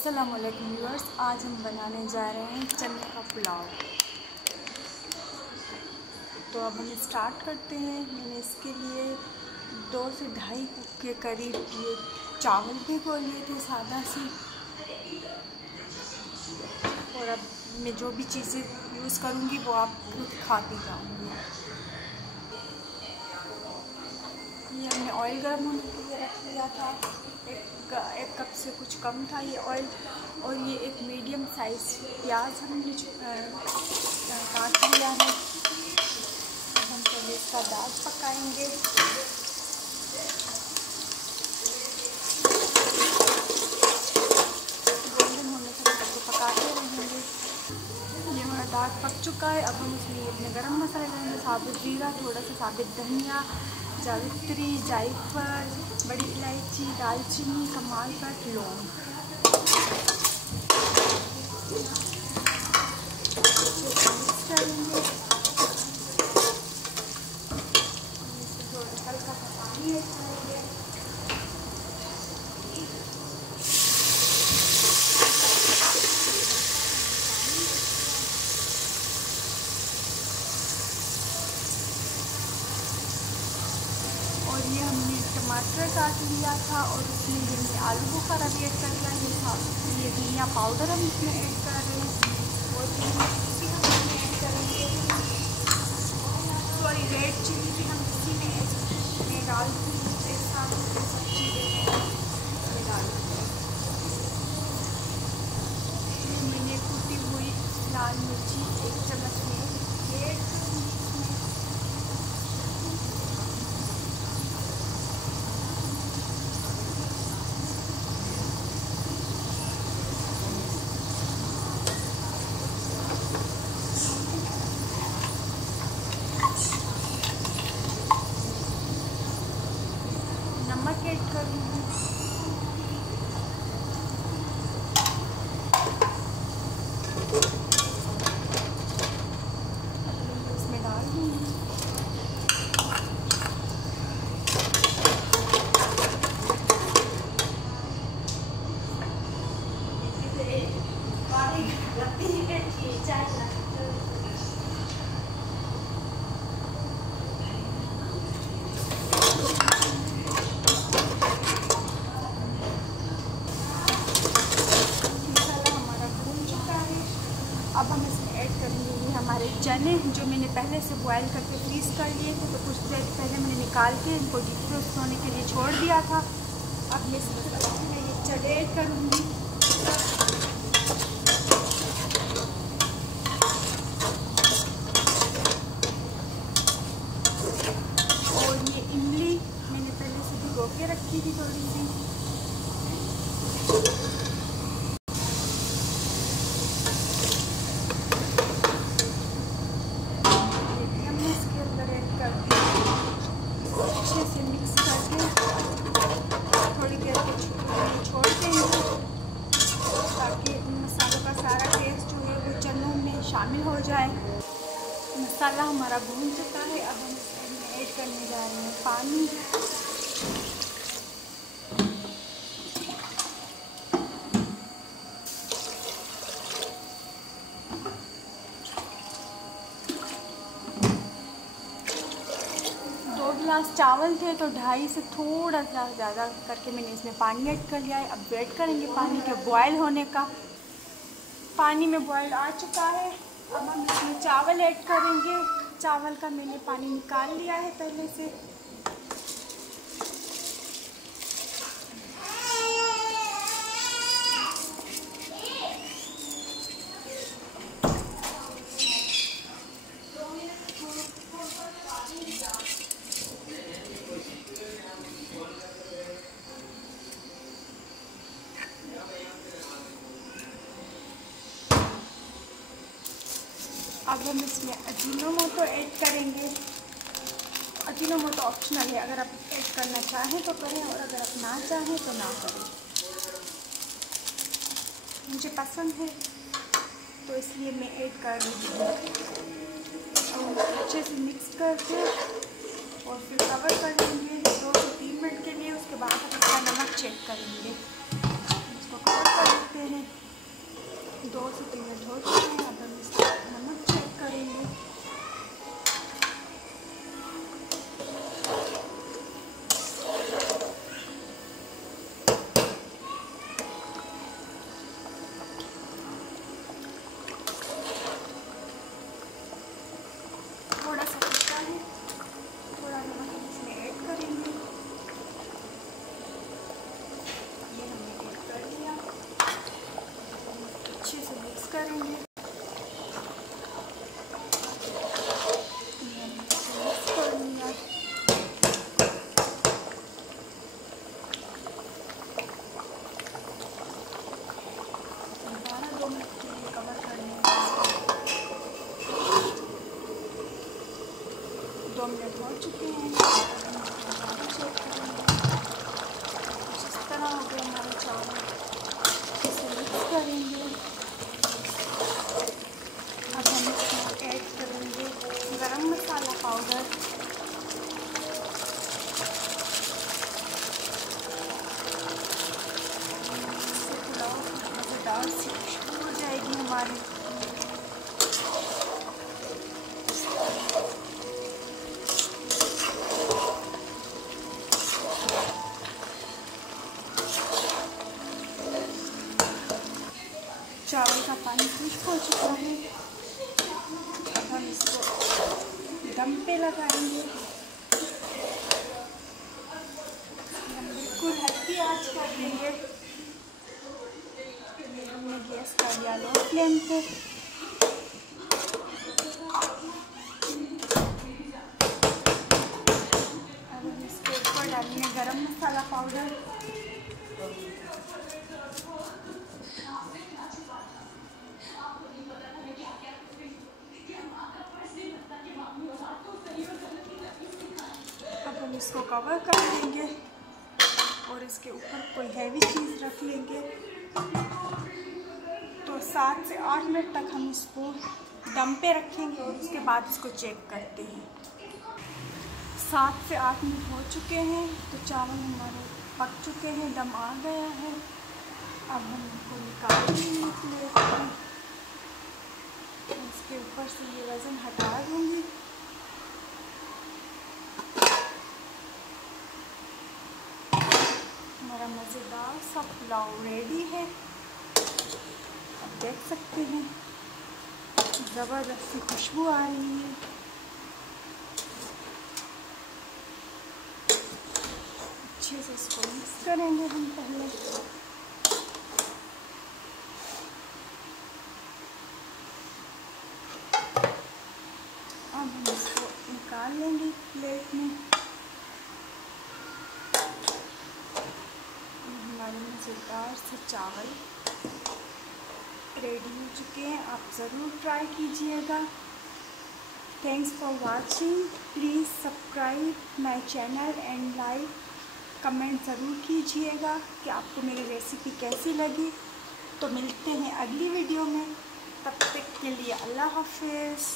अस्सलाम वालेकुम व्यूअर्स, आज हम बनाने जा रहे हैं चने का पुलाव। तो अब हम स्टार्ट करते हैं। मैंने इसके लिए 2 से ढाई कप के करीब ये चावल भिगो लिए थे सादा सी। और अब मैं जो भी चीज़ें यूज़ करूँगी वो आपको दिखाती जाऊँगी। ये हमने ऑयल गर्म होने के लिए रख लिया था। एक कप से कुछ कम था ये ऑयल। और ये एक मीडियम साइज़ प्याज हमने काट लिया है। हम पहले इसका दाग पकाएंगे। गोल्डन होने तक इसको पकाते रहेंगे। ये हमारा दाग पक चुका है। अब हम इसमें अपने गरम मसाले डालेंगे, साबुत जीरा, थोड़ा सा साबुत धनिया, जावित्री, जायफल, बड़ी इलायची, दालचीनी, कमालपत्र, लौंग। मिक्स करेंगे। थोड़ा हल्का सा पानी ऐड करेंगे। और ये हमने टमाटर काट लिया था और उसमें हमने आलू बुखारा भी ऐड कर लिया। ये धनिया पाउडर हम इसमें ऐड कर रहे हैं। और इसी हम इसमें ऐड करेंगे। सॉरी, रेड चिली भी हम इसी में डाल देंगे। एक साथ सब चीज़ें डाल देंगे। मैंने कुटी हुई लाल मिर्ची 1 चम्मच में ऐड करूँगी। नमक ऐड करूँगी। इसमें डाल दूँगी। अब हम इसमें ऐड करेंगे ये हमारे चने, जो मैंने पहले से बॉयल करके फ्रीज़ कर लिए थे। तो कुछ देर पहले मैंने निकाल के इनको डीप फ्रोस्ट होने के लिए छोड़ दिया था। अब मैं इसमें ये चने ऐड करूँगी। और ये इमली मैंने पहले से भिगो के रखी थी थोड़ी सी। अच्छे से मिक्स करके थोड़ी देर के छोड़ देंगे ताकि मसालों का सारा टेस्ट जो है वो चनों में शामिल हो जाए। मसाला हमारा भून चुका है। अब हम इसमें ऐड करने जा रहे हैं पानी। गिलास चावल थे तो 2.5 से थोड़ा सा ज़्यादा करके मैंने इसमें पानी ऐड कर लिया है। अब वेट करेंगे पानी के बॉयल होने का। पानी में बॉयल आ चुका है। अब हम इसमें चावल ऐड करेंगे। चावल का मैंने पानी निकाल लिया है पहले से। अब हम इसमें अजीनोमोटो ऐड करेंगे। अजीनोमोटो ऑप्शनल है, अगर आप ऐड करना चाहें तो करें और अगर आप ना चाहें तो ना करें। मुझे पसंद है तो इसलिए मैं ऐड कर रही हूँ। और अच्छे से मिक्स करके और फिर कवर कर लेंगे 2 से 3 मिनट के लिए। उसके बाद हम इसका नमक चेक करेंगे। इसको कवर कर देते हैं। 2 से 3 मिनट हो चुके हैं। अब हम इसका नमक चेक करेंगे। थोड़ा सा खट्टा है, थोड़ा नमक हम इसमें ऐड करेंगे। ये हमने ऐड कर लिया। अच्छे से मिक्स करेंगे। दोबारा 2 मिनट के लिए कवर कर लेंगे। 2 मिनट हो चुके हैं। चेक करेंगे। कुछ इस तरह हो गए हमारे चावल। इसे मिक्स करेंगे। अब हम इसमें ऐड करेंगे गरम मसाला पाउडर। इससे पुलाव मज़ेदार सी खुशबू हो जाएगी हमारी। चावल का पानी खुश्क हो चुका है। अब हम इसको दम पे लगाएंगे। हम बिल्कुल हल्की आंच कर देंगे। हमने गैस कर दिया लो फ्लेम पे। अब हम इसके ऊपर डालेंगे गरम मसाला पाउडर। अब हम इसको कवर कर देंगे और इसके ऊपर कोई हैवी चीज़ रख लेंगे। तो 7 से 8 मिनट तक हम इसको दम पे रखेंगे और उसके बाद इसको चेक करते हैं। 7 से 8 मिनट हो चुके हैं। तो चावल हमारे पक चुके हैं, दम आ गया है। अब हम इनको निकाल देंगे प्लेट में। इसके ऊपर से ये वज़न हटा दूँगी। हमारा मज़ेदार सा पुलाव रेडी है। आप देख सकते हैं ज़बरदस्त सी खुशबू आ रही है। अच्छे से इसको मिक्स करेंगे हम पहले। अब हम इसको निकाल लेंगे प्लेट में। हमारे मज़ेदार से चावल रेडी हो चुके हैं। आप ज़रूर ट्राई कीजिएगा। Thanks for watching. Please subscribe my channel and like comment ज़रूर कीजिएगा कि आपको मेरी रेसिपी कैसी लगी। तो मिलते हैं अगली वीडियो में। तब तक के लिए अल्लाह हाफ़िज़।